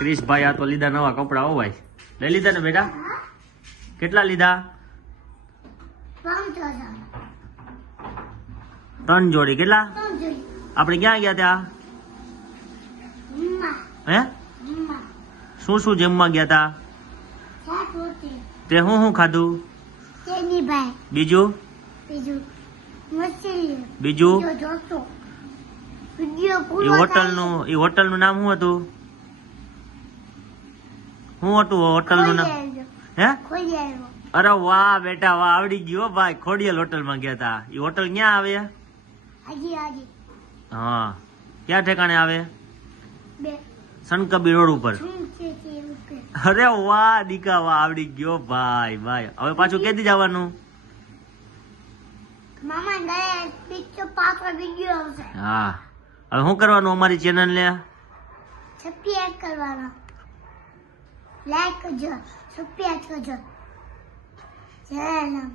ક્રિશભાઈ આ તો લીધા નવા કપડા હો ભાઈ. લઈ લીધા ને બેટા કેટલા લીધા? ત્રણ જોડી. કેટલા? આપણે ક્યાં ગયા ત્યાં? હે? શું શું જમવા ગયા તા? તે હું શું ખાધું? બીજું? બીજું? એ હોટલનું એ હોટલનું નામ શું હતું? શું હતું હોટલનું નામ? હે? અરે વાહ બેટા વાહ આવડી ગયો ભાઈ. ખોડિયલ હોટલમાં ગયા તા. એ હોટલ ક્યાં આવે? હા. ક્યાં ઠેકાણે આવે? સનકબી રોડ ઉપર. અરે વાહ દીકા વાહ આવડી ગયો ભાઈ ભાઈ. હવે પાછું કેદી જવાનું? હા. હવે શું કરવાનું અમારી ચેનલ ને? સબસ્ક્રાઇબ કરવાનો. લાઈક કરજો સબસ્ક્રાઇબ કરજો. જય રામ